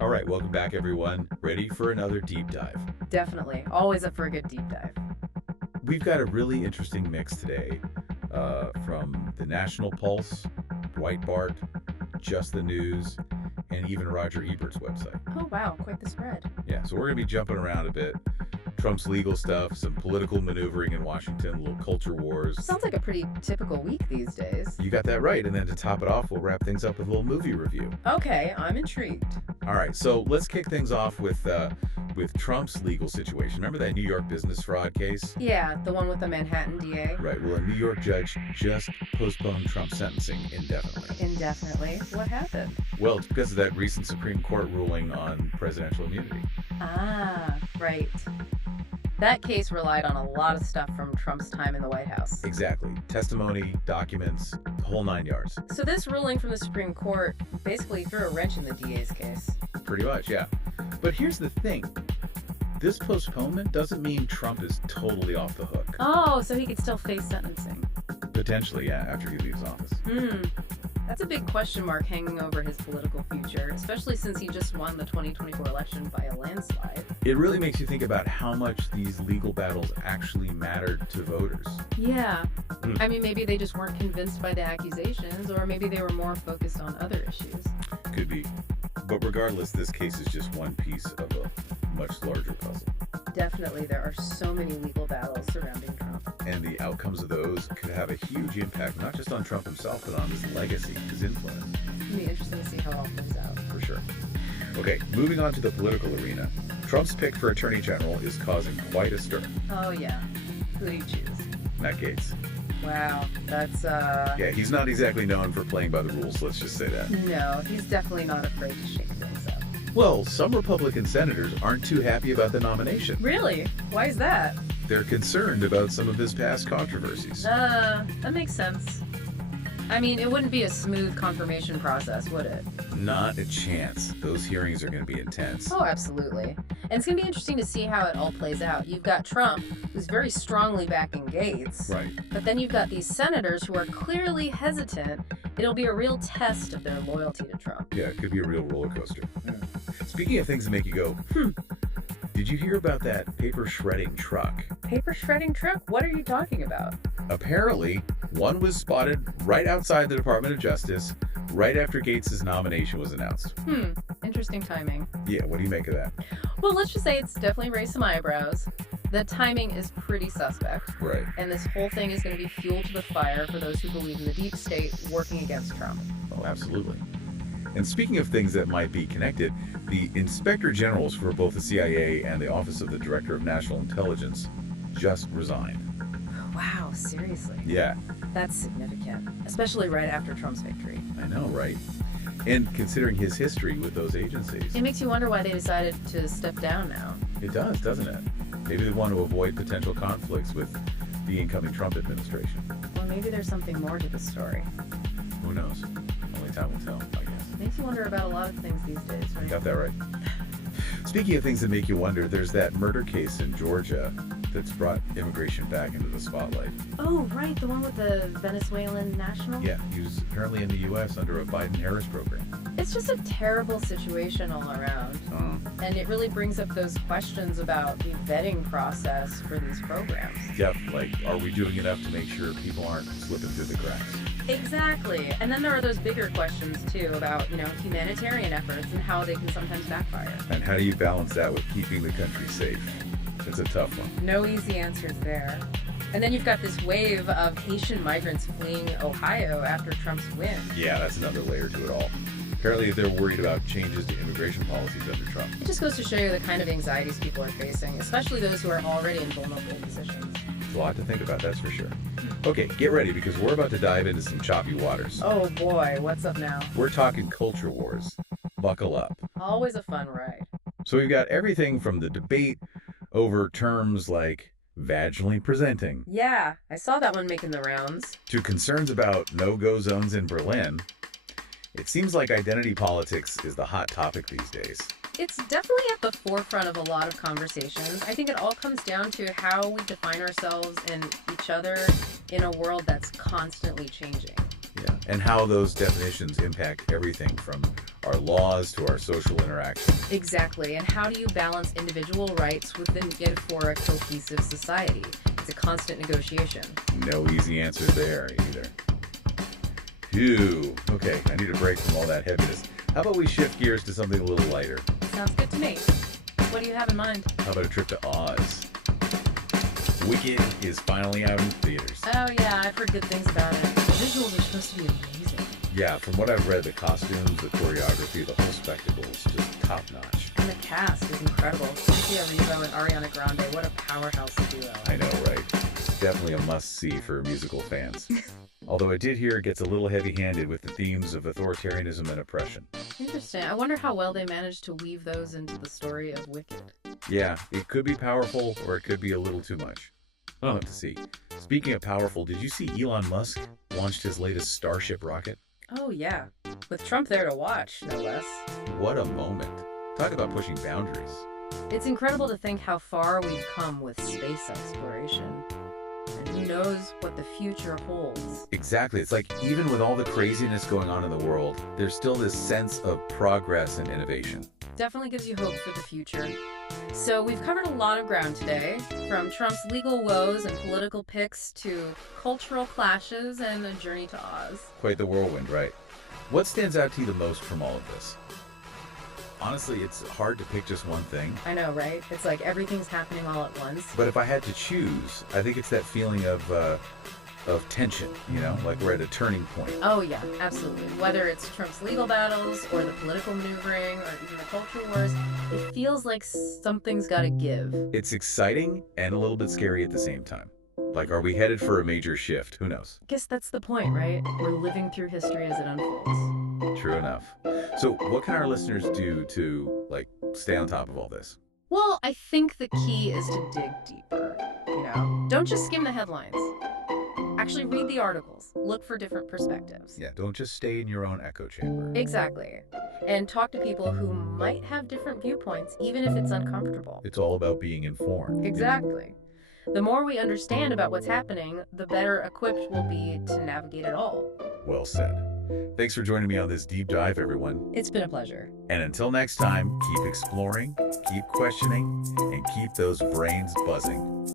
All right, welcome back, everyone. Ready for another deep dive? Definitely. Always up for a good deep dive. We've got a really interesting mix today from the National Pulse, Breitbart, Just the News, and even Roger Ebert's website. Oh, wow. Quite the spread. Yeah, so we're going to be jumping around a bit. Trump's legal stuff, some political maneuvering in Washington, little culture wars. Sounds like a pretty typical week these days. You got that right. And then to top it off, we'll wrap things up with a little movie review. Okay, I'm intrigued. All right, so let's kick things off with Trump's legal situation. Remember that New York business fraud case? Yeah, the one with the Manhattan DA. Right. Well, a New York judge just postponed Trump's sentencing indefinitely. Indefinitely. What happened? Well, it's because of that recent Supreme Court ruling on presidential immunity. Ah, right. That case relied on a lot of stuff from Trump's time in the White House. Exactly. Testimony, documents, the whole 9 yards. So this ruling from the Supreme Court basically threw a wrench in the DA's case. Pretty much, yeah. But here's the thing. This postponement doesn't mean Trump is totally off the hook. Oh, so he could still face sentencing. Potentially, yeah, after he leaves office. That's a big question mark hanging over his political future, especially since he just won the 2024 election by a landslide. It really makes you think about how much these legal battles actually mattered to voters. Yeah. I mean, maybe they just weren't convinced by the accusations, or maybe they were more focused on other issues. Could be. But regardless, this case is just one piece of a much larger puzzle. Definitely, there are so many legal battles surrounding Trump. And the outcomes of those could have a huge impact, not just on Trump himself, but on his legacy, his influence. It'll be interesting to see how it all plays out. For sure. Okay, moving on to the political arena. Trump's pick for Attorney General is causing quite a stir. Oh, yeah. Who do you choose? Matt Gaetz. Wow, that's, Yeah, he's not exactly known for playing by the rules, let's just say that. No, he's definitely not afraid to shake things up. Well, some Republican senators aren't too happy about the nomination. Really? Why is that? They're concerned about some of his past controversies. That makes sense. I mean, it wouldn't be a smooth confirmation process, would it? Not a chance. Those hearings are going to be intense. Oh, absolutely. And it's going to be interesting to see how it all plays out. You've got Trump, who's very strongly backing Gaetz. Right. But then you've got these senators who are clearly hesitant. It'll be a real test of their loyalty to Trump. Yeah, it could be a real roller coaster. Speaking of things that make you go, did you hear about that paper shredding truck? Paper shredding truck? What are you talking about? Apparently, one was spotted right outside the Department of Justice right after Gaetz' nomination was announced. Interesting timing. Yeah, what do you make of that? Well, let's just say it's definitely raised some eyebrows. The timing is pretty suspect. Right. And this whole thing is going to be fuel to the fire for those who believe in the deep state working against Trump. Oh, absolutely. And speaking of things that might be connected, the inspector generals for both the CIA and the Office of the Director of National Intelligence just resigned. Wow, seriously? Yeah, That's significant, especially right after Trump's victory. I know, right? And considering his history with those agencies. It makes you wonder why they decided to step down now. It does, doesn't it? Maybe they want to avoid potential conflicts with the incoming Trump administration. Or maybe there's something more to the story. Who knows? Only time will tell, I guess. Makes you wonder about a lot of things these days, You right? got that right. Speaking of things that make you wonder, there's that murder case in Georgia that's brought immigration back into the spotlight. Oh, right, the one with the Venezuelan national? Yeah, he was apparently in the U.S. under a Biden-Harris program. It's just a terrible situation all around. And it really brings up those questions about the vetting process for these programs. Yeah, like, are we doing enough to make sure people aren't slipping through the cracks? Exactly. And then there are those bigger questions, too, about, humanitarian efforts and how they can sometimes backfire. And how do you balance that with keeping the country safe? It's a tough one. No easy answers there. And then you've got this wave of Haitian migrants fleeing Ohio after Trump's win. Yeah, that's another layer to it all. Apparently, they're worried about changes to immigration policies under Trump. It just goes to show you the kind of anxieties people are facing, especially those who are already in vulnerable positions. It's a lot to think about, that's for sure. Okay, get ready because we're about to dive into some choppy waters. Oh boy, what's up now? We're talking culture wars. Buckle up. Always a fun ride. So we've got everything from the debate over terms like vaginally presenting Yeah, I saw that one making the rounds. to concerns about no-go zones in Berlin. It seems like identity politics is the hot topic these days. It's definitely at the forefront of a lot of conversations. I think it all comes down to how we define ourselves and each other in a world that's constantly changing. Yeah, and how those definitions impact everything from our laws to our social interaction. Exactly. And how do you balance individual rights with the need for a cohesive society? It's a constant negotiation. No easy answers there either. Phew. Okay, I need a break from all that heaviness. How about we shift gears to something a little lighter? Sounds good to me. What do you have in mind? How about a trip to Oz? Wicked is finally out in theaters. Oh yeah, I've heard good things about it. The visuals are supposed to be amazing. Yeah, from what I've read, the costumes, the choreography, the whole spectacle is just top-notch. And the cast is incredible. Cynthia Erivo and Ariana Grande, what a powerhouse duo. I know, right? Definitely a must-see for musical fans. Although I did hear it gets a little heavy-handed with the themes of authoritarianism and oppression. Interesting. I wonder how well they managed to weave those into the story of Wicked. Yeah, it could be powerful or it could be a little too much. We'll have to see. Speaking of powerful, did you see Elon Musk launched his latest Starship rocket? Oh yeah, with Trump there to watch, no less. What a moment. Talk about pushing boundaries. It's incredible to think how far we've come with space exploration. And who knows what the future holds. Exactly. It's like even with all the craziness going on in the world, there's still this sense of progress and innovation. Definitely gives you hope for the future. So we've covered a lot of ground today, from Trump's legal woes and political picks to cultural clashes and a journey to Oz. Quite the whirlwind, right? What stands out to you the most from all of this? Honestly, it's hard to pick just one thing. I know, right? It's like everything's happening all at once. But if I had to choose, I think it's that feeling of tension, like we're at a turning point. Oh yeah, absolutely. Whether it's Trump's legal battles or the political maneuvering or even the culture wars, it feels like something's got to give. It's exciting and a little bit scary at the same time. Like, are we headed for a major shift? Who knows? I guess that's the point, right? We're living through history as it unfolds. True enough. So what can our listeners do to, stay on top of all this? Well, I think the key is to dig deeper, Don't just skim the headlines. Actually read the articles. Look for different perspectives. Yeah, don't just stay in your own echo chamber. Exactly. And talk to people who might have different viewpoints, even if it's uncomfortable. It's all about being informed. Exactly. The more we understand about what's happening, the better equipped we'll be to navigate it all. Well said. Thanks for joining me on this deep dive, everyone. It's been a pleasure. And until next time, keep exploring, keep questioning, and keep those brains buzzing.